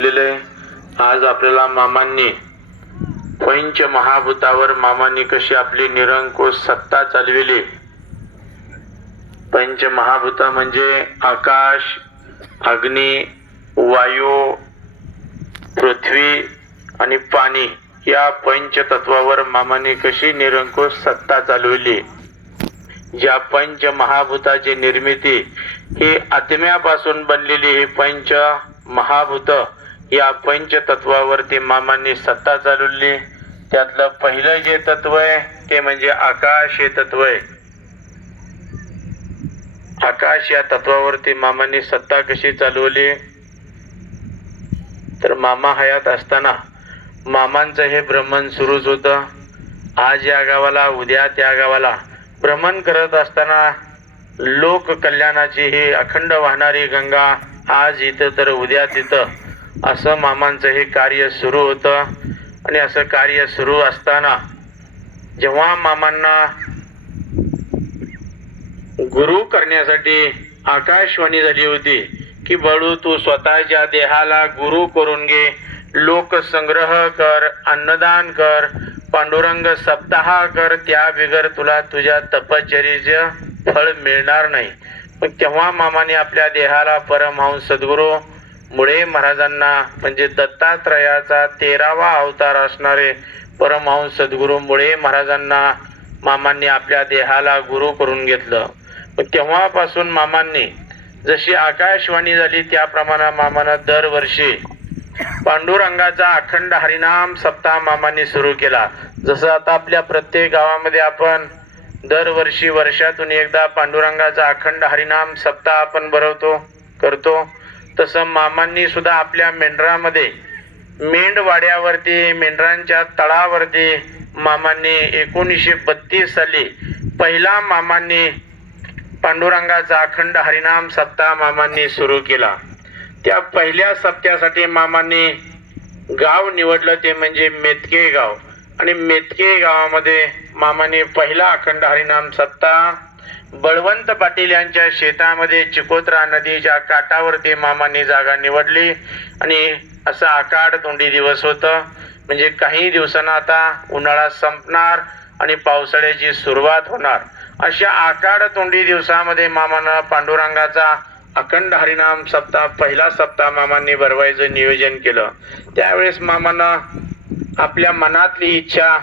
आज आपल्याला मामांनी पंच महाभूतावर मामांनी कशी आपली निरंकुश सत्ता चालविली. पंच महाभूत म्हणजे आकाश, अग्नी, वायू, पृथ्वी आणि पाणी या पंच तत्वावर मामांनी कशी निरंकुश सत्ता चालविली. ज्या पंच महाभूताची निर्मिती ही आत्म्यापासून बनलेली ही पंच महाभूत या पंच तत्वावरती मामांनी सत्ता चालवली. त्यातलं पहिलं जे तत्व आहे ते म्हणजे आकाश हे तत्व आहे. आकाश या तत्वावरती मामांनी सत्ता कशी चालवली तर मामा हयात असताना मामांचं हे भ्रमण सुरूच होतं. आज या गावाला उद्या त्या गावाला भ्रमण करत असताना लोक कल्याणाची ही अखंड वाहणारी गंगा आज इथं तर उद्या तिथं असं मामांचं हे कार्य सुरू होतं. आणि असं कार्य सुरू असताना जेव्हा मामांना गुरु करण्यासाठी आकाशवाणी झाली होती की बाळू तू स्वतःच्या देहाला गुरु करून घे, लोक संग्रह कर, अन्नदान कर, पांडुरंग सप्ताह कर, त्या बिगर तुला तुझ्या तपश्चर्येचे फळ मिळणार नाही. मग तेव्हा मामाने आपल्या देहाला परमहंस सद्गुरू मुळे महाराजांना म्हणजे दत्तात्रयाचा 13वा अवतार असणारे परमहंस सद्गुरू मुळे महाराजांना मामांनी आपल्या देहाला गुरु करून घेतलं. मग तेव्हापासून मामांनी जशी आकाशवाणी झाली त्याप्रमाणे मामानं दरवर्षी पांडुरंगाचा अखंड हरिनाम सप्ताह मामांनी सुरू केला. जसं आता आपल्या प्रत्येक गावामध्ये आपण दरवर्षी वर्षातून एकदा पांडुरंगाचा अखंड हरिनाम सप्ताह आपण भरवतो करतो, तसं मामांनी सुद्धा आपल्या मेंढरामध्ये मेंढवाड्यावरती मेंढरांच्या तळावरती मामांनी 1932 साली पहिला मामांनी पांडुरंगाचा अखंड हरिनाम सप्ताह मामांनी सुरू केला. त्या पहिल्या सप्त्यासाठी मामांनी गाव निवडलं ते म्हणजे मेतके गाव. आणि मेतके गावामध्ये मामांनी पहिला अखंड हरिनाम सप्ताह बळवंत पाटील यांच्या शेतामध्ये चिकोत्रा नदीच्या काठावरती मामांनी जागा निवडली. आणि असा आकाड तोंडी दिवस होतं. म्हणजे काही दिवसांना आता उन्हाळा संपणार आणि पावसाळ्याची सुरुवात होणार. अशा आकाड तोंडी दिवसामध्ये मामानं पांडुरंगाचा अखंड हरिनाम सप्ताह पहिला सप्ताह मामांनी भरवायचं नियोजन केलं. त्यावेळेस मामानं आपल्या मनातली इच्छा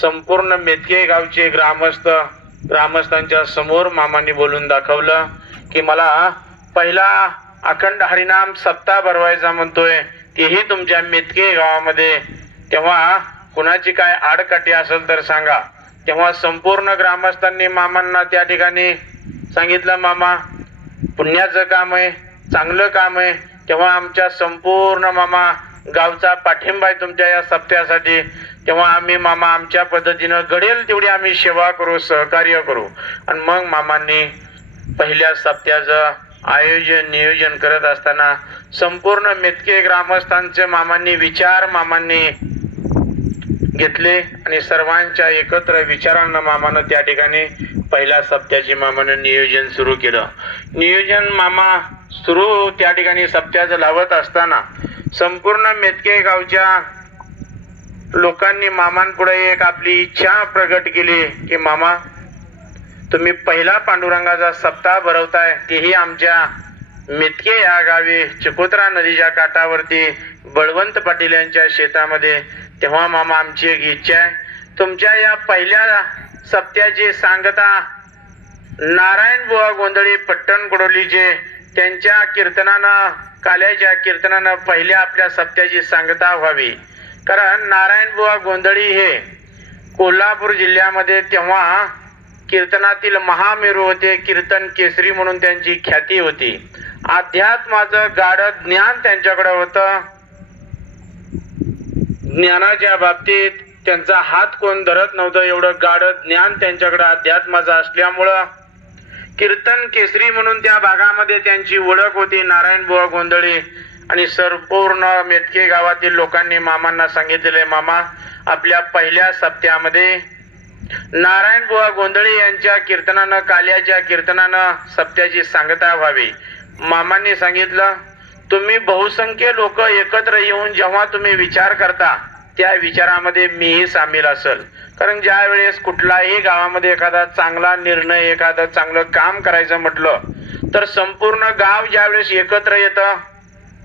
संपूर्ण मेतके गावचे ग्रामस्थांच्या समोर मामांनी बोलून दाखवलं की मला पहिला अखंड हरिनाम सप्ताह भरवायचा म्हणतोय, तेही तुमच्या मेतके गावामध्ये. तेव्हा कुणाची काय आडकाठी असेल तर सांगा. तेव्हा संपूर्ण ग्रामस्थांनी मामांना त्या ठिकाणी सांगितलं, मामा पुण्याचं काम आहे, चांगलं काम आहे. तेव्हा आमच्या संपूर्ण मामा गावचा पाठिंबा आहे तुमच्या या सप्त्यासाठी. तेव्हा आम्ही मामा आमच्या पद्धतीनं घडेल तेवढी आम्ही सेवा करू, सहकार्य करू. आणि मग मामांनी पहिल्या सप्त्याचं आयोजन नियोजन करत असताना संपूर्ण मेतके ग्रामस्थांचे मामांनी विचार मामांनी घेतले आणि सर्वांच्या एकत्र विचारांना मामानं त्या ठिकाणी पहिल्या सप्त्याचे मामानं नियोजन सुरू केलं. नियोजन मामा सुरू त्या ठिकाणी सप्त्याचं लावत असताना संपूर्ण मेतके गावच्या लोकांनी मामांपुढे एक आपली इच्छा प्रगट केली की मामा तुम्ही पहिला पांडुरंगाचा सप्ताह भरवताय तेही आमच्या मेतके या गावी चिकोत्रा नदीच्या काठावरती बळवंत पाटील यांच्या शेतामध्ये. तेव्हा मामा आमची एक इच्छा आहे, तुमच्या या पहिल्या सप्त्याची सांगता नारायण बुवा गोंधळी पट्टण कडोलीचे त्यांच्या कीर्तनानं काल्याच्या कीर्तनानं पहिल्या आपल्या सप्त्याची सांगता व्हावी. कारण नारायण बुवा गोंधळी हे कोल्हापूर जिल्ह्यामध्ये तेव्हा कीर्तनातील महामेरू होते. कीर्तन केसरी म्हणून त्यांची ख्याती होती. अध्यात्माचं गाढ ज्ञान त्यांच्याकडे होतं. ज्ञानाच्या बाबतीत त्यांचा हात कोण धरत नव्हतं, एवढं गाढ ज्ञान त्यांच्याकडे अध्यात्माचं असल्यामुळं कीर्तन केसरी म्हणून त्या भागामध्ये त्यांची ओळख होती नारायण बुवा गोंधळी. आणि संपूर्ण मेतके गावातील लोकांनी मामांना सांगितलेले, मामा आपल्या पहिल्या सप्त्यामध्ये नारायण बुवा गोंधळी यांच्या कीर्तनानं काल्याच्या कीर्तनानं सप्त्याची सांगता व्हावी. मामांनी सांगितलं तुम्ही बहुसंख्य लोक एकत्र येऊन जेव्हा तुम्ही विचार करता त्या विचारामध्ये मीही सामील असेल. कारण ज्या वेळेस कुठलाही गावामध्ये एखादा चांगला निर्णय एखादं चांगलं काम करायचं म्हटलं तर संपूर्ण गाव ज्यावेळेस एकत्र येतं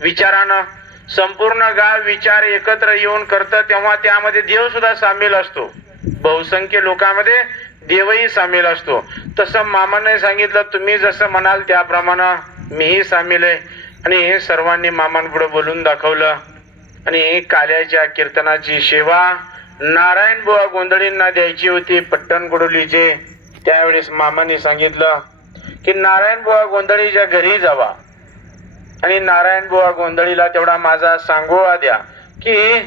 विचारानं, संपूर्ण गाव विचार एकत्र येऊन करतं तेव्हा त्यामध्ये देव सुद्धा सामील असतो. बहुसंख्य लोकांमध्ये देवही सामील असतो. तसं मामाने सांगितलं तुम्ही जसं म्हणाल त्याप्रमाणे मीही सामील आहे. आणि हे सर्वांनी मामांपुढे बोलून दाखवलं. आणि काल्याच्या कीर्तनाची सेवा नारायण बुवा गोंधळींना द्यायची होती पट्टणकडोलीचे. त्यावेळेस मामांनी सांगितलं की नारायण बुवा गोंधळीच्या घरी जावा आणि नारायण बुवा गोंधळीला तेवढा माझा सांगोवा द्या की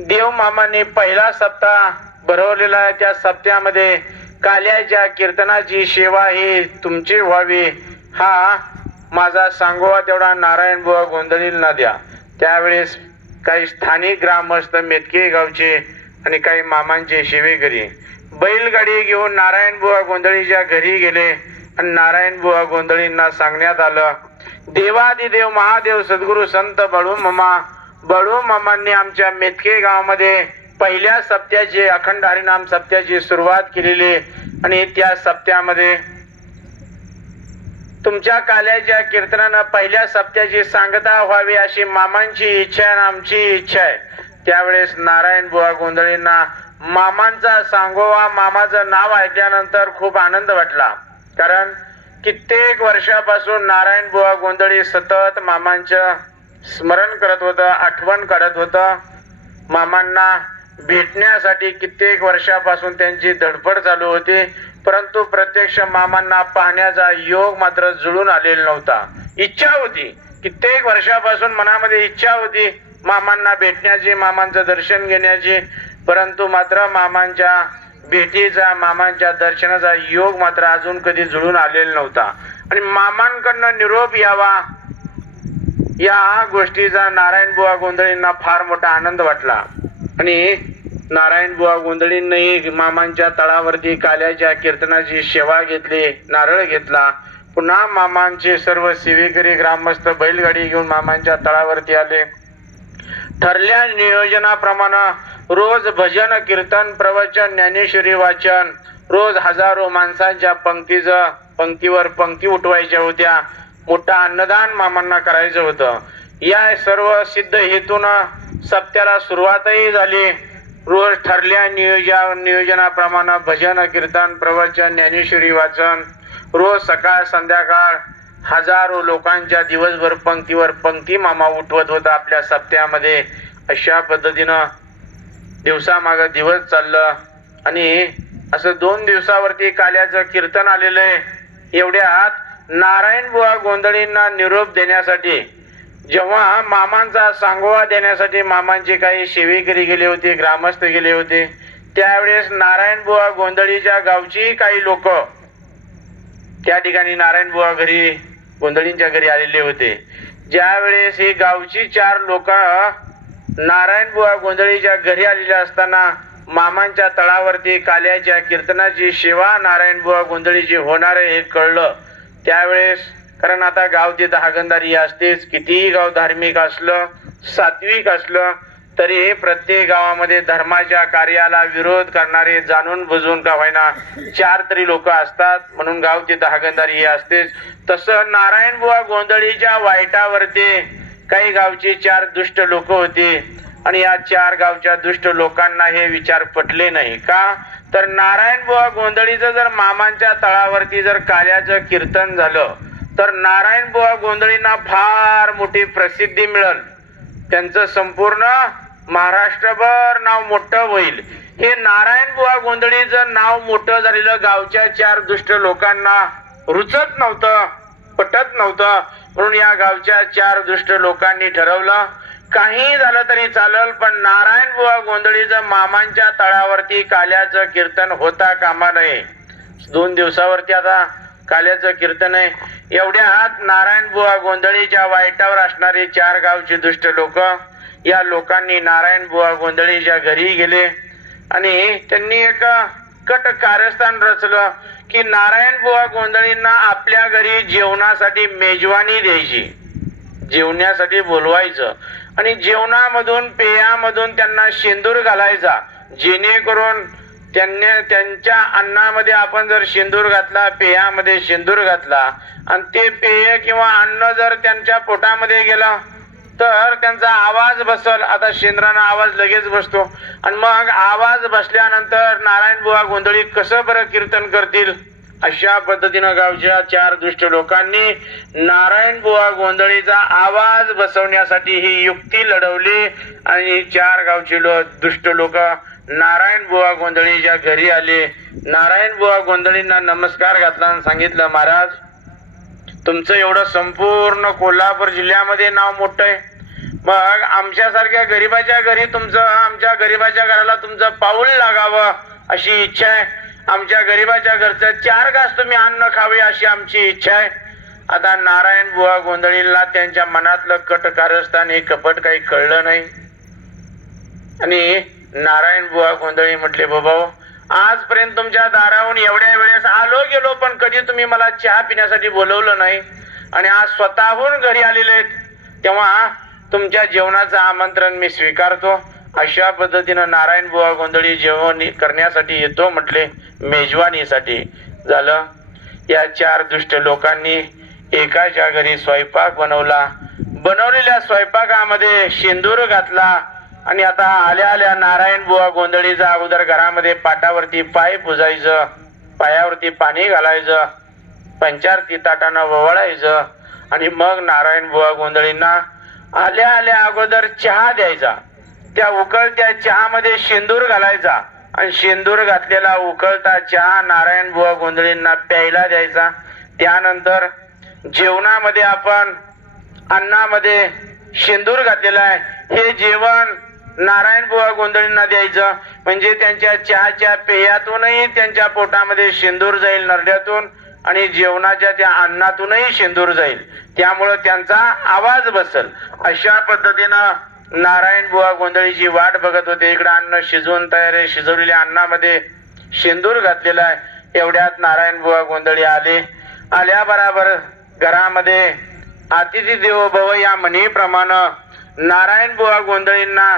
देव मामांनी पहिला सप्ताह भरवलेला आहे त्या सप्त्यामध्ये काल्याच्या कीर्तनाची सेवा ही तुमची व्हावी हा माझा सांगोवा तेवढा नारायण बुवा गोंधळींना द्या. त्यावेळेस काही स्थानिक ग्रामस्थ मेतके गावचे आणि काही मामांचे सेवेकरी बैलगाडी घेऊन नारायण बुवा गोंधळीच्या घरी गेले आणि नारायण बुवा गोंधळींना सांगण्यात आलं देवादिदेव महादेव सद्गुरु संत बळू मामांनी आमच्या मेतके गावामध्ये पहिल्या सप्त्याची अखंड हरिनाम सप्त्याची सुरुवात केलेली आणि त्या सप्त्यामध्ये तुमच्या काल्याच्या कीर्तनानं पहिल्या सप्त्याची सांगता व्हावी अशी मामांची इच्छा आणि आमची इच्छा आहे. त्यावेळेस नारायण बुवा गोंधळींना मामांचा सांगोवा मामाचं नाव ऐकल्यानंतर खूप आनंद वाटला. कारण कित्येक वर्षापासून नारायण बुवा गोंधळी सतत मामांचं स्मरण करत होतं, आठवण करत होतं. मामांना भेटण्यासाठी कित्येक वर्षापासून त्यांची धडपड चालू होती, परंतु प्रत्यक्ष मामांना पाहण्याचा योग मात्र जुळून आलेला नव्हता. इच्छा होती, कित्येक वर्षापासून मनामध्ये इच्छा होती मामांना भेटण्याची, मामांचं दर्शन घेण्याची, परंतु मात्र मामांच्या भेटीचा मामांच्या दर्शनाचा योग मात्र अजून कधी जुळून आलेला नव्हता. आणि मामांकडनं निरोप यावा या गोष्टीचा नारायण बुवा गोंधळींना फार मोठा आनंद वाटला. आणि नारायण बुवा गोंधळींनी मामांच्या तळावरती काल्याच्या कीर्तनाची सेवा घेतली, नारळ घेतला. पुन्हा मामांचे सर्व सेवेकरी ग्रामस्थ बैलगाडी घेऊन मामांच्या तळावरती आले. ठरल्या नियोजनाप्रमाणे रोज भजन कीर्तन प्रवचन ज्ञानेश्वरी वाचन, रोज हजारो माणसांच्या पंक्तीवर पंक्ती उठवायच्या होत्या. मोठा अन्नदान मामांना करायचं होतं. या सर्व सिद्ध हेतून सप्त्याला सुरुवातही झाली. रोज ठरल्या नियोजनाप्रमाणे भजन कीर्तन प्रवचन ज्ञानेश्वरी वाचन, रोज सकाळ संध्याकाळ हजारो लोकांच्या दिवसभर पंक्तीवर पंक्ती मामा उठवत होता आपल्या सप्त्यामध्ये. अशा पद्धतीनं दिवसामाग दिवस चाललं आणि असं 2 दिवसावरती काल्याचं कीर्तन आलेलं आहे. एवढ्यात नारायण बुवा गोंधळींना निरोप देण्यासाठी जेव्हा मामांचा सांगोवा देण्यासाठी मामांचे काही सेवेकरी गेले होते, ग्रामस्थ गेले होते, त्यावेळेस नारायण बुवा गोंधळीच्या गावची काही लोक त्या ठिकाणी नारायण बुवा गोंधळींच्या घरी आलेले होते. ज्यावेळेस ही गावची 4 लोक नारायण बुवा गोंधळीच्या घरी आलेले असताना मामांच्या तळावरती काल्याच्या कीर्तनाची सेवा नारायण बुवा गोंधळीची होणार आहे हे कळलं. त्यावेळेस कारण आता गाव तिथं हागणदारी असतेच, कितीही गाव धार्मिक असलं सात्विक असलं तरी प्रत्येक गावामध्ये धर्माच्या कार्याला विरोध करणारे जाणून बुजून का होईना 4 तरी लोक असतात, म्हणून गाव तिथं हागणदारी असतेच. तसं नारायण बुवा गोंधळीच्या वाईटावरती काही गावची 4 दुष्ट लोक होती आणि या 4 गावच्या दुष्ट लोकांना हे विचार पटले नाही. का तर नारायण बुवा गोंधळीचं जर मामांच्या तळावरती जर काल्याचं कीर्तन झालं तर नारायण बुवा गोंधळींना फार मोठी प्रसिद्धी मिळेल, त्यांचं संपूर्ण महाराष्ट्रभर नाव मोठं होईल. हे नारायण बुवा गोंधळीचं नाव मोठं झालेलं गावच्या 4 दुष्ट लोकांना रुचत नव्हतं, पटत नव्हतं. म्हणून या गावच्या 4 दुष्ट लोकांनी ठरवलं काही झालं तरी चालेल पण नारायण बुवा गोंधळीचं मामांच्या तळावरती काल्याचं कीर्तन होता कामा नये. 2 दिवसावरती आता काल्याचं कीर्तन आहे. एवढ्यात नारायण बुवा गोंधळीच्या वाईटावर असणारे 4 गावचे दुष्ट लोक या लोकांनी नारायण बुवा गोंधळीच्या घरी गेले आणि त्यांनी एक कट कारस्थान रचलं की नारायण बुवा गोंधळींना आपल्या घरी जेवणासाठी मेजवानी द्यायची. जेवण्यासाठी बोलवायचं आणि जेवणामधून पेयामधून त्यांना शेंदूर घालायचा, जेणेकरून त्यांच्या अन्नामध्ये आपण जर शेंदूर घातला, पेयामध्ये शेंदूर घातला आणि ते पेय किंवा अन्न जर त्यांच्या पोटामध्ये गेलं तर त्यांचा आवाज बसल. आता शेंद्राना आवाज लगेच बसतो आणि मग आवाज बसल्यानंतर नारायण बुवा गोंधळी कसं बरं कीर्तन करतील. अशा पद्धतीनं गावच्या 4 दुष्ट लोकांनी नारायण बुवा गोंधळीचा आवाज बसवण्यासाठी ही युक्ती लढवली आणि 4 गावचे दुष्ट लोक नारायण बुवा गोंधळीच्या घरी आले. नारायण बुवा गोंधळींना नमस्कार घातला आणि सांगितलं, महाराज तुमचं एवढं संपूर्ण कोल्हापूर जिल्ह्यामध्ये नाव मोठं आहे, मग आमच्यासारख्या गरीबाच्या घरी तुमचं, आमच्या गरीबाच्या घराला तुमचं पाऊल लागावं अशी इच्छा आहे. आमच्या गरीबाच्या घरचं 4 घास तुम्ही अन्न खावे अशी आमची इच्छा आहे. आता नारायण बुवा गोंधळीला त्यांच्या मनातलं कट कारस्थान हे कपट काही कळलं नाही आणि नारायण बुवा गोंधळी म्हटले, बाबा आजपर्यंत तुमच्या दाराहून एवढ्या वेळेस आलो गेलो पण कधी तुम्ही मला चहा पिण्यासाठी बोलवलं नाही आणि आज स्वतःहून घरी आलेले आहेत, तेव्हा तुमच्या जेवणाचं आमंत्रण मी स्वीकारतो. अशा पद्धतीनं नारायण बुवा गोंधळी जेवण करण्यासाठी येतो म्हटले, मेजवानीसाठी. झालं, या 4 दुष्ट लोकांनी एकाच्या घरी स्वयंपाक बनवला. बनवलेल्या स्वयंपाकामध्ये शेंदूर घातला आणि आता आल्या आल्या नारायण बुवा गोंधळीचा अगोदर घरामध्ये पाटावरती पाय पुजायचं, पायावरती पाणी घालायचं, पंचारती ताटानं ववळायचं आणि मग नारायण बुवा गोंधळींना आल्या आल्या अगोदर चहा द्यायचा. त्या उकळत्या चहामध्ये शेंदूर घालायचा आणि शेंदूर घातलेला उकळता चहा नारायण बुवा गोंधळींना प्यायला द्यायचा. त्यानंतर जेवणामध्ये आपण अन्नामध्ये शेंदूर घातलेला आहे, हे जेवण नारायण बुवा गोंधळींना द्यायचं, म्हणजे त्यांच्या चहाच्या पेयातूनही त्यांच्या पोटामध्ये शेंदूर जाईल नरड्यातून आणि जेवणाच्या त्या अन्नातूनही शेंदूर जाईल, त्यामुळं त्यांचा आवाज बसल. अशा पद्धतीनं नारायण बुवा गोंधळीची वाट बघत होते. इकडे अन्न शिजवून तयार आहे, शिजवलेल्या अन्नामध्ये शेंदूर घातलेला आहे. एवढ्यात नारायण बुवा गोंधळी आले. आल्याबरोबर घरामध्ये अतिथी देवो भव या म्हणीप्रमाणे नारायण बुवा गोंधळींना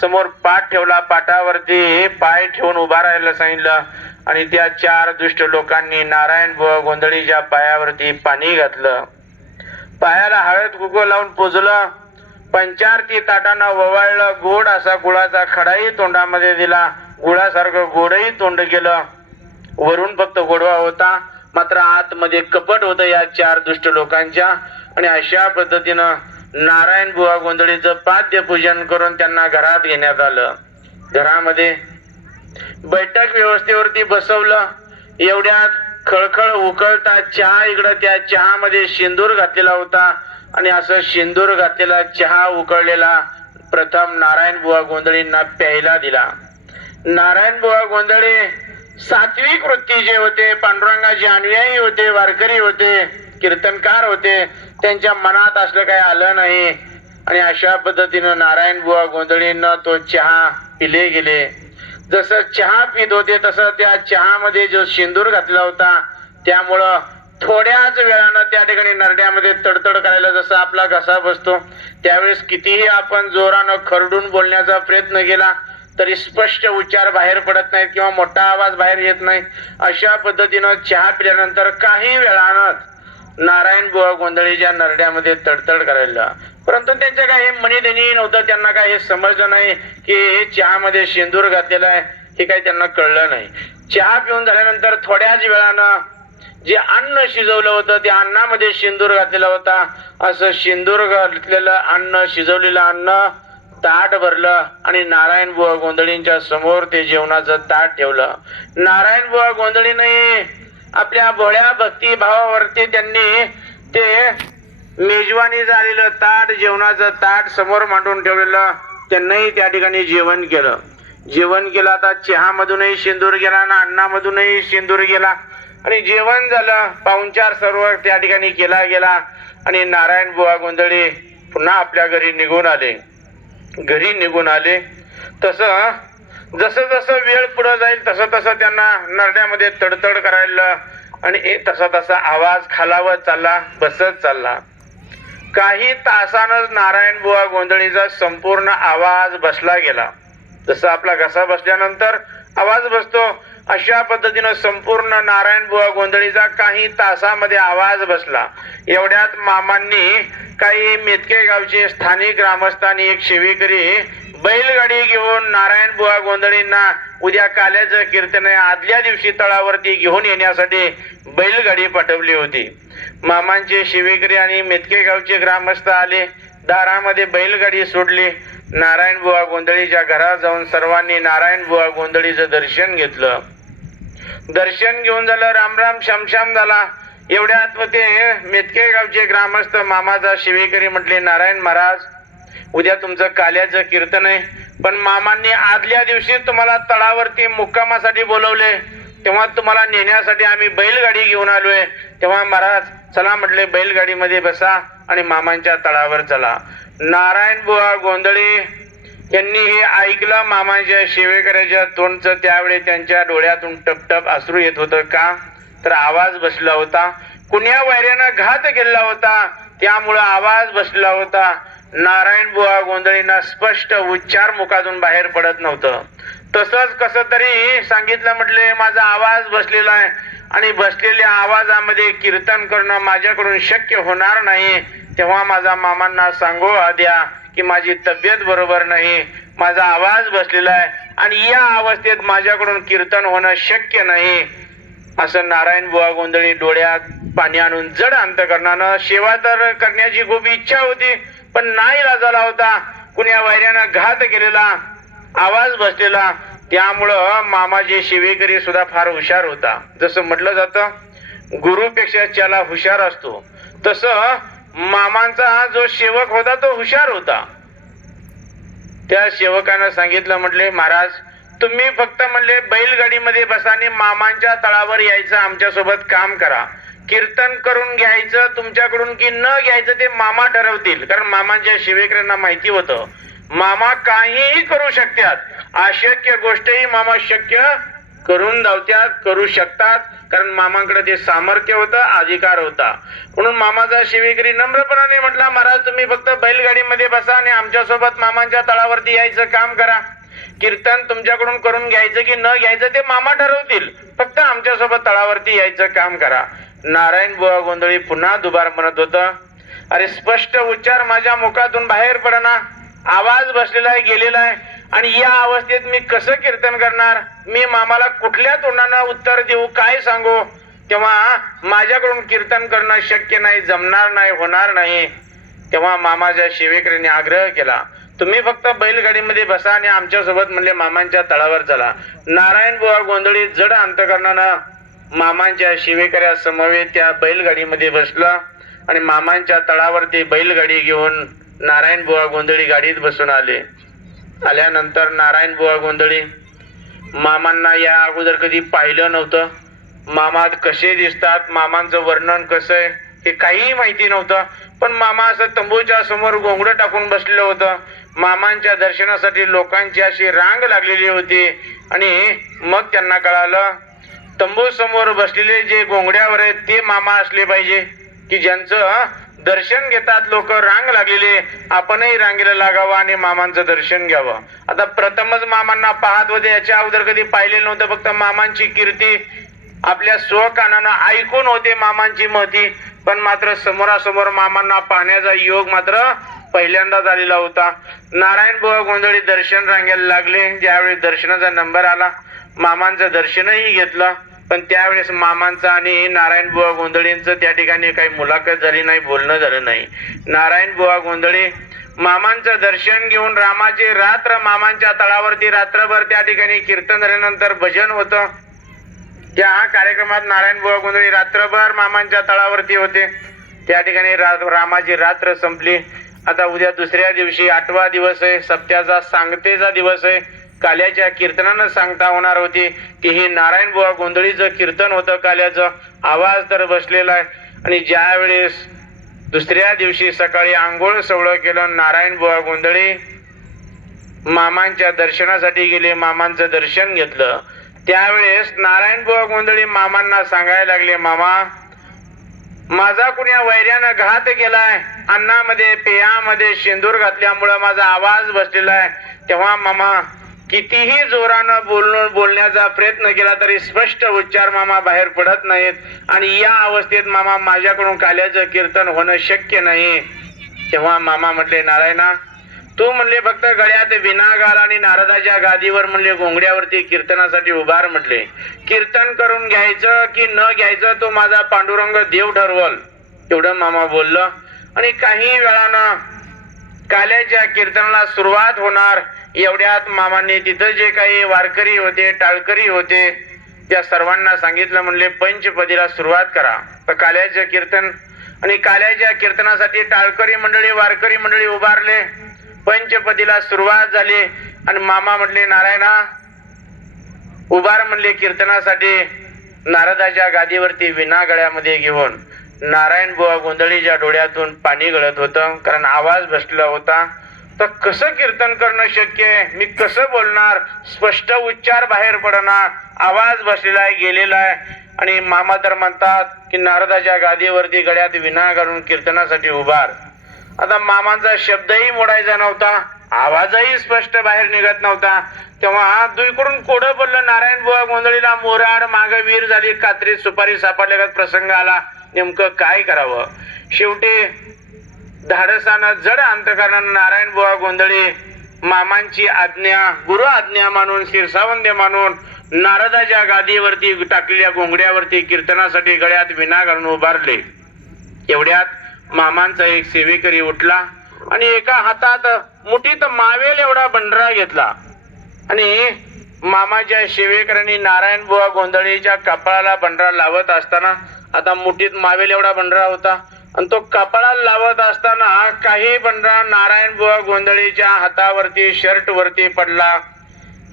समोर पाट ठेवला, पाटावरती पाय ठेवून उभा राहायला सांगितलं आणि त्या 4 दुष्ट लोकांनी नारायण बुवा गोंधळीच्या पायावरती पाणी घातलं, पायाला हळद कुंकू लावून पुजलं, पंचारती ताटानं ववाळलं, गोड असा गुळाचा खडाही तोंडामध्ये दिला, गुळासारखं गोडही तोंड केलं. वरून फक्त गोडवा होता, मात्र आतमध्ये कपट होतं या 4 दुष्ट लोकांच्या. आणि अशा पद्धतीनं नारायण बुवा गोंधळीचं पाद्य पूजन करून त्यांना घरात घेण्यात आलं. घरामध्ये बैठक व्यवस्थेवरती बसवलं. एवढ्यात खळखळ उकळता चहा, इकडं त्या चहामध्ये शेंदूर घातलेला होता आणि असं शेंदूर घातलेला चहा उकळलेला प्रथम नारायण बुवा गोंधळींना प्यायला दिला. नारायण बुवा गोंधळी सात्विक वृत्तीचे होते, पांडुरंगाचे अनुयायी होते, वारकरी होते, कीर्तनकार होते. त्यांच्या मनात असलं काही आलं नाही आणि अशा पद्धतीनं नारायण बुवा गोंधळींना तो चहा पिले गेले. जसं चहा पित होते तसं त्या चहामध्ये जो शेंदूर घातला होता त्यामुळं थोड्याच वेळानं त्या ठिकाणी नरड्यामध्ये तडतड करायला जसा आपला घसा बसतो, त्यावेळेस कितीही आपण जोरानं खरडून बोलण्याचा प्रयत्न केला तरी स्पष्ट उच्चार बाहेर पडत नाहीत किंवा मोठा आवाज बाहेर येत नाही. अशा पद्धतीनं चहा पिल्यानंतर काही वेळानं नारायण बुवा गोंधळीच्या नरड्यामध्ये तडतड करायला, परंतु त्यांच्या काही मनीदेणी नव्हतं. त्यांना काही हे समजलं नाही की हे चहामध्ये शेंदूर घातलेला आहे, हे काही त्यांना कळलं नाही. चहा पिऊन झाल्यानंतर थोड्याच वेळानं जे अन्न शिजवलं होतं त्या अन्नामध्ये शेंदूर घातलेला होता. असं शेंदूर घातलेलं अन्न, शिजवलेलं अन्न ताट भरलं आणि नारायण बुवा गोंधळींच्या समोर ते जेवणाचं ताट ठेवलं. नारायण बुवा गोंधळीने आपल्या भोळ्या भक्ती भावावरती त्यांनी ते मेजवानी झालेलं ताट, जेवणाचं ताट समोर मांडून ठेवलेलं. त्यांनाही त्या ठिकाणी जेवण केलं. जेवण केलं. आता चहामधूनही शेंदूर गेला ना अन्नामधूनही शेंदूर गेला आणि जेवण झालं. पाहुणचार सर्व त्या ठिकाणी केला गेला आणि नारायण बुवा गोंधळी पुन्हा आपल्या घरी निघून आले. घरी निघून आले तसं जसं जसं वेळ पुढे जाईल तसं तसं त्यांना नरड्यामध्ये तडतड करायला आणि तसा तसा आवाज खालावत चालला, बसत चालला. काही तासानच नारायण बुवा गोंधळीचा संपूर्ण आवाज बसला गेला. जसं आपला घसा बसल्यानंतर आवाज बसतो, अशा पद्धतीनं संपूर्ण नारायण बुवा गोंधळीचा काही तासामध्ये आवाज बसला. एवढ्यात मामांनी काही मेतके गावचे स्थानिक ग्रामस्थांनी एक सेवेकरी बैलगाडी घेऊन नारायण बुवा गोंधळींना उद्या काल्याचं कीर्तन आदल्या दिवशी तळावरती घेऊन येण्यासाठी बैलगाडी पाठवली होती. मामांचे सेवेकरी आणि मेतके गावचे ग्रामस्थ आले. दारामध्ये बैलगाडी सोडली. नारायण बुवा गोंधळीच्या घरात जाऊन सर्वांनी नारायण बुवा गोंधळीचं दर्शन घेतलं. दर्शन घेऊन झालं, रामराम श्यामश्याम झाला. एवढ्यात ते मेतके गावचे ग्रामस्थ मामाचा सेवेकरी म्हटले, नारायण महाराज, उद्या तुमचं काल्याचं कीर्तन आहे, पण मामांनी आदल्या दिवशी तुम्हाला तळावरती मुक्कामासाठी बोलवले, तेव्हा तुम्हाला नेण्यासाठी आम्ही बैलगाडी घेऊन आलोय. तेव्हा महाराज चला म्हटले, बैलगाडीमध्ये बसा आणि मामांच्या तळावर चला. नारायण बुवा गोंधळी यांनी हे ऐकलं. मामांच्या सेवेकऱ्याच्या तोंडचं त्यावेळी त्यांच्या डोळ्यातून टपटप अश्रू येत होतं. का तर आवाज बसला होता. कुण्या वैऱ्यानं घात केला होता, त्यामुळं आवाज बसला होता. नारायण बुवा गोंधळींना स्पष्ट उच्चार मुखातून बाहेर पडत नव्हतं. तसंच कसं तरी सांगितलं, म्हटले माझा आवाज बसलेला आहे आणि बसलेल्या आवाजामध्ये कीर्तन करणं माझ्याकडून शक्य होणार नाही. तेव्हा माझा मामांना सांगू द्या की माझी तब्येत बरोबर नाही, माझा आवाज बसलेला आहे आणि या अवस्थेत माझ्याकडून कीर्तन होणं शक्य नाही. असं नारायण बुवा गोंधळी डोळ्यात पाणी आणून जड अंतकरणानं सेवा तर करण्याची खूप इच्छा होती, पण नाईलाजाला होता. कुण्या वैऱ्यानं घात केलेला, आवाज बसलेला. त्यामुळं मामाजी सेवेकरी सुद्धा फार हुशार होता. जसं म्हटलं जातं गुरुपेक्षा त्याला हुशार असतो, तसं मामांचा जो सेवक होता तो हुशार होता. त्या सेवकानं सांगितलं, म्हटले महाराज तुम्ही फक्त म्हणले बैलगाडीमध्ये बसाने मामांच्या तळावर यायचं, आमच्यासोबत काम करा. कीर्तन करून घ्यायचं तुमच्याकडून की न घ्यायचं ते मामा ठरवतील. कारण मामांच्या सेवेकऱ्यांना माहिती होतं मामा काहीही करू शकतात, अशक्य गोष्टही मामा शक्य करून धावत्यात, करू शकतात. कारण मामांकडे ते सामर्थ्य होतं, अधिकार होता. म्हणून मामाचा सेवेकरी नम्रपणाने म्हटला, महाराज तुम्ही फक्त बैलगाडीमध्ये बसा आणि आमच्यासोबत मामांच्या तळावरती यायचं काम करा. कीर्तन तुमच्याकडून करून घ्यायचं की न घ्यायचं ते मामा ठरवतील, फक्त आमच्यासोबत तळावरती यायचं काम करा. नारायण बुवा गोंधळी पुन्हा दुबार म्हणत होतं, अरे स्पष्ट उच्चार माझ्या मुखातून बाहेर पडना, आवाज बसलेला आहे, गेलेला आहे आणि या अवस्थेत मी कसं कीर्तन करणार? मी मामाला कुठल्या तोंडानं उत्तर देऊ, काय सांगू? तेव्हा माझ्याकडून कीर्तन करणं शक्य नाही, जमणार नाही, होणार नाही. तेव्हा मामाच्या सेवेकरीने आग्रह केला, तुम्ही फक्त बैलगाडीमध्ये बसा आणि आमच्यासोबत म्हणले मामांच्या तळावर चला. नारायण बुवा गोंधळी जड अंतकरणानं मामांच्या सेवेकऱ्या समवेत त्या बैलगाडीमध्ये बसला आणि मामांच्या तळावरती बैलगाडी घेऊन नारायण बुवा गोंधळी गाडीत बसून आले. आल्यानंतर नारायण बुवा गोंधळी मामांना या अगोदर कधी पाहिलं नव्हतं. मामा कसे दिसतात, मामांचं वर्णन कसं आहे हे काहीही माहिती नव्हतं. पण मामा असं तंबूच्या समोर घोंगडं टाकून बसलेलं होतं. मामांच्या दर्शनासाठी लोकांची अशी रांग लागलेली होती आणि मग त्यांना कळालं तंबू समोर बसलेले जे घोंगड्यावर आहेत ते मामा असले पाहिजे, की ज्यांचं दर्शन घेतात लोक, रांग लागलेले, आपणही रांगेला लागावं आणि मामांचं दर्शन घ्यावं. आता प्रथमच मामांना पाहत होते, याच्या अगोदर कधी पाहिलेलं नव्हतं. फक्त मामांची कीर्ती आपल्या स्वकानानं ऐकून होते, मामांची महती. पण मात्र समोरासमोर मामांना पाहण्याचा योग मात्र पहिल्यांदा झालेला होता. नारायण बुवा गोंधळी दर्शन रांगायला लागले. ज्यावेळी दर्शनाचा नंबर आला मामांचं दर्शनही घेतलं. पण त्यावेळेस मामांचं आणि नारायण बुवा गोंधळींचं त्या ठिकाणी काही मुलाखत झाली नाही, बोलणं झालं नाही. नारायण बुवा गोंधळी मामांचं दर्शन घेऊन रामाची रात्र मामांच्या तळावरती रात्रभर त्या ठिकाणी कीर्तन झाल्यानंतर भजन होतं. त्या कार्यक्रमात नारायण बुवा गोंधळी रात्रभर मामांच्या तळावरती होते. त्या ठिकाणी रामाची रात्र संपली. आता उद्या दुसऱ्या दिवशी 8वा दिवस आहे, सप्त्याचा सांगतेचा दिवस आहे. काल्याच्या कीर्तनानं सांगता होणार होती की हे नारायण बुवा गोंधळीचं कीर्तन होतं. काल्याचं आवाज तर बसलेला आहे. आणि ज्या वेळेस दुसऱ्या दिवशी सकाळी आंघोळ सवळं केलं, नारायण बुवा गोंधळी मामांच्या दर्शनासाठी गेले, मामांचं दर्शन घेतलं. त्यावेळेस नारायण बुवा गोंधळी मामांना सांगायला लागले, मामा माझा कुण्या वैऱ्यानं घात केलाय अन्नामध्ये पेयामध्ये शेंदूर घातल्यामुळं माझा आवाज बसलेला आहे. तेव्हा मामा कितीही जोरानं बोलण्याचा प्रयत्न केला तरी स्पष्ट उच्चार मामा बाहेर पडत नाहीत. आणि या अवस्थेत मामा माझ्याकडून काल्याचं कीर्तन होणं शक्य नाही. तेव्हा मामा म्हटले, नारायणा तू म्हणले फक्त गळ्यात विना घाल आणि नारदाच्या गादीवर म्हणले घोंगड्यावरती कीर्तनासाठी उभार म्हटले. कीर्तन करून घ्यायचं की न घ्यायचं तो माझा पांडुरंग देव ठरवल. एवढं मामा बोललं. आणि काही वेळानं काल्याच्या कीर्तनाला सुरुवात होणार. एवढ्यात मामांनी तिथं जे काही वारकरी होते टाळकरी होते त्या सर्वांना सांगितलं, म्हणले पंचपदीला सुरुवात करा. तर काल्याचं कीर्तन आणि काल्याच्या कीर्तनासाठी टाळकरी मंडळी वारकरी मंडळी उभारले. पंचपदीला सुरुवात झाली. आणि मामा म्हटले, नारायणा उभार म्हणले कीर्तनासाठी. नारदाच्या गादीवरती विना गळ्यामध्ये घेऊन नारायण बुवा गोंधळीच्या डोळ्यातून पाणी गळत होतं, कारण आवाज बसला होता. तर कसं कीर्तन करणं शक्य आहे, मी कसं बोलणार, स्पष्ट उच्चार बाहेर पडणार, आवाज बसलेला आहे गेलेला आहे. आणि मामा तर म्हणतात की नारदाच्या गादीवरती गळ्यात विना घालून कीर्तनासाठी उभार. आता मामांचा शब्दही मोडायचा नव्हता, आवाजही स्पष्ट बाहेर निघत नव्हता. तेव्हा दुईकडून कोडं पडलं. नारायण बुवा गोंधळीला मोराड माग वीर झाली, कात्रीत सुपारी सापडल्यागत प्रसंग आला. नेमकं काय करावं. शेवटी धाडसानं जड अंतकरणानं नारायण बुवा गोंधळी मामांची आज्ञा गुरु आज्ञा मानून शिरसावंद्य मानून नारदाच्या गादीवरती टाकलेल्या घोंगड्यावरती कीर्तनासाठी गळ्यात विना घालून उभारले. एवढ्यात मामांचा एक सेवेकरी उठला आणि एका हातात मुठीत मावेल एवढा बंडरा घेतला. आणि मामाच्या सेवेकरांनी नारायण बुवा गोंधळीच्या कपाळाला बंडरा लावत असताना, आता मुठीत मावेल एवढा बंडरा होता आणि तो कपाळाला लावत असताना काही बंडरा नारायण बुवा गोंधळीच्या हातावरती शर्ट वरती पडला.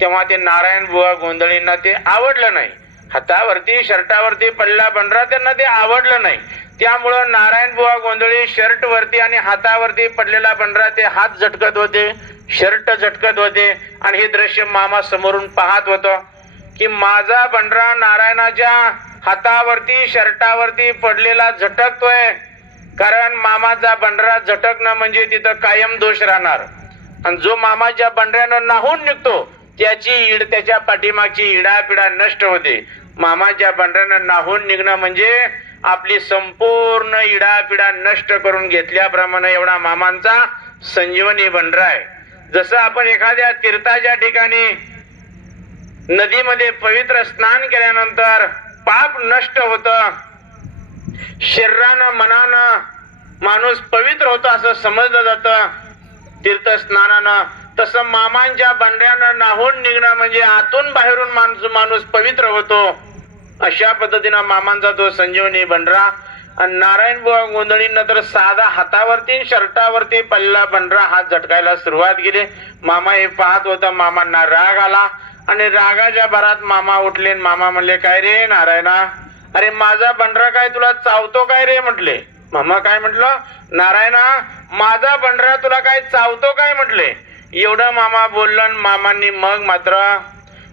तेव्हा ते नारायण बुवा गोंधळींना ते आवडलं नाही. हातावरती शर्टावरती पडला बंडरा त्यांना ते आवडलं नाही. त्यामुळं नारायण बुवा गोंधळी शर्ट वरती आणि हातावरती पडलेला बंडरा ते हात झटकत होते, शर्ट झटकत होते. आणि हे दृश्य मामा समोरून पाहत होतं की माझा बंडरा नारायणाच्या हातावरती शर्टावरती पडलेला झटकतोय. कारण मामाचा बंडरा झटकणं म्हणजे तिथं कायम दोष राहणार. आणि जो मामाच्या बंडऱ्यानं नाहून निघतो त्याची ईड, त्याच्या पाठीमागची इडापिडा नष्ट होते. मामाच्या बंडऱ्यानं नाहून निघणं म्हणजे आपली संपूर्ण इडापिडा नष्ट करून घेतल्याप्रमाणे एवढा मामांचा संजीवनी बंडरा आहे. जसं आपण एखाद्या तीर्थाच्या ठिकाणी नदीमध्ये पवित्र स्नान केल्यानंतर पाप नष्ट होतं, शरीरानं मनानं माणूस पवित्र होतो असं समजलं जातं तीर्थ स्नानानं. तसं मामांच्या बंड्यानं नाहून निघणं म्हणजे आतून बाहेरून माणूस पवित्र होतो. अशा पद्धतीनं मामांचा तो संजीवनी बंडरा. आणि नारायण बुवा गोंधळींना तर साधा हातावरती शर्टावरती पडलेला बंडरा हात झटकायला सुरुवात केली. मामा हे पाहत होता. मामांना राग आला आणि रागाच्या भरात मामा उठले. मामा म्हणले, काय रे नारायणा, अरे माझा बंडरा काय तुला चावतो काय रे म्हटले. मामा काय म्हटलं, नारायणा माझा बंडरा तुला काय चावतो काय म्हटले. एवढं मामा बोललं. मामांनी मग मात्र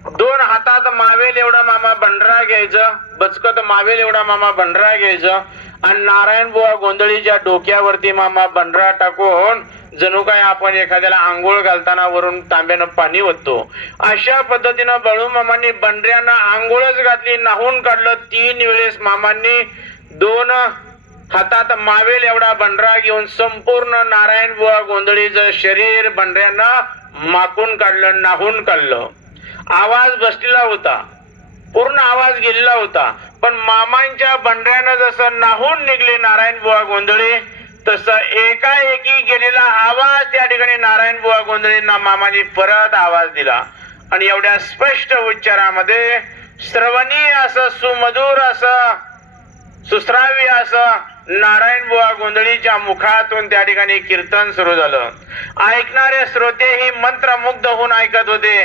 दोन हातात मावेल एवढा मामा बंडरा घ्यायचं, बचकत मावेल एवढा मामा बंडरा घ्यायचं आणि नारायण बुवा गोंधळीच्या डोक्यावरती मामा बंडरा टाकून जणू काय आपण एखाद्याला आंघोळ घालताना वरून तांब्यानं पाणी ओततो अशा पद्धतीनं बळू मामांनी बंडऱ्यांना आंघोळच घातली, नाहून काढलं. 3 वेळेस मामांनी दोन हातात मावेल एवढा बंडरा घेऊन संपूर्ण नारायण बुवा गोंधळीचं शरीर बंडऱ्यानं माकून काढलं, नाहून काढलं. आवाज बसलेला होता, पूर्ण आवाज गेलेला होता. पण मामांच्या बंडऱ्यानं जसं नाहून निघले नारायण बुवा गोंधळी, तसं एकाएकी गेलेला आवाज त्या ठिकाणी नारायण बुवा गोंधळींना मामांनी परत आवाज दिला. आणि एवढ्या स्पष्ट उच्चारामध्ये श्रवणीय असं सुमधुर असं सुश्राव्य असं नारायण बुवा गोंधळीच्या मुखातून त्या ठिकाणी कीर्तन सुरू झालं. ऐकणारे श्रोतेही मंत्रमुग्ध होऊन ऐकत होते.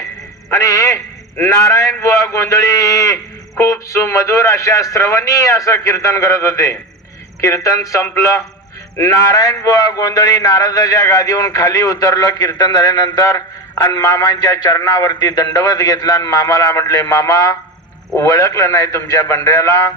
आणि नारायण बुवा गोंधळी खूप सुमधुर अशा श्रवणीय असं कीर्तन करत होते. कीर्तन संपलं. नारायण बुवा गोंधळी नारदाच्या गादीवरून खाली उतरलं कीर्तन झाल्यानंतर आणि मामांच्या चरणावरती दंडवत घेतला आणि मामाला म्हटले, मामा ओळखलं नाही तुमच्या बंडऱ्याला,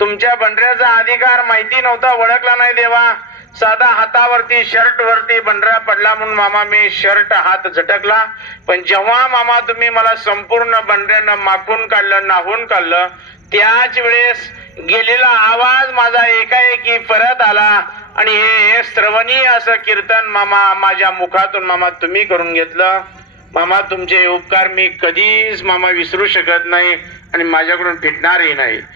तुमच्या बंडऱ्याचा अधिकार माहिती नव्हता, ओळखला नाही देवा. साधा हातावरती शर्ट वरती बंडरा पडला म्हणून मामा मी शर्ट हात झटकला, पण जेव्हा मामा तुम्ही मला संपूर्ण बंडऱ्यानं माखून काढलं, नाहून काढलं, त्याच वेळेस गेलेला आवाज माझा एकाएकी परत आला आणि हे श्रवणीय असं कीर्तन मामा माझ्या मुखातून मामा तुम्ही करून घेतलं. मामा तुमचे उपकार मी कधीच मामा विसरू शकत नाही आणि माझ्याकडून फिटणारही नाही.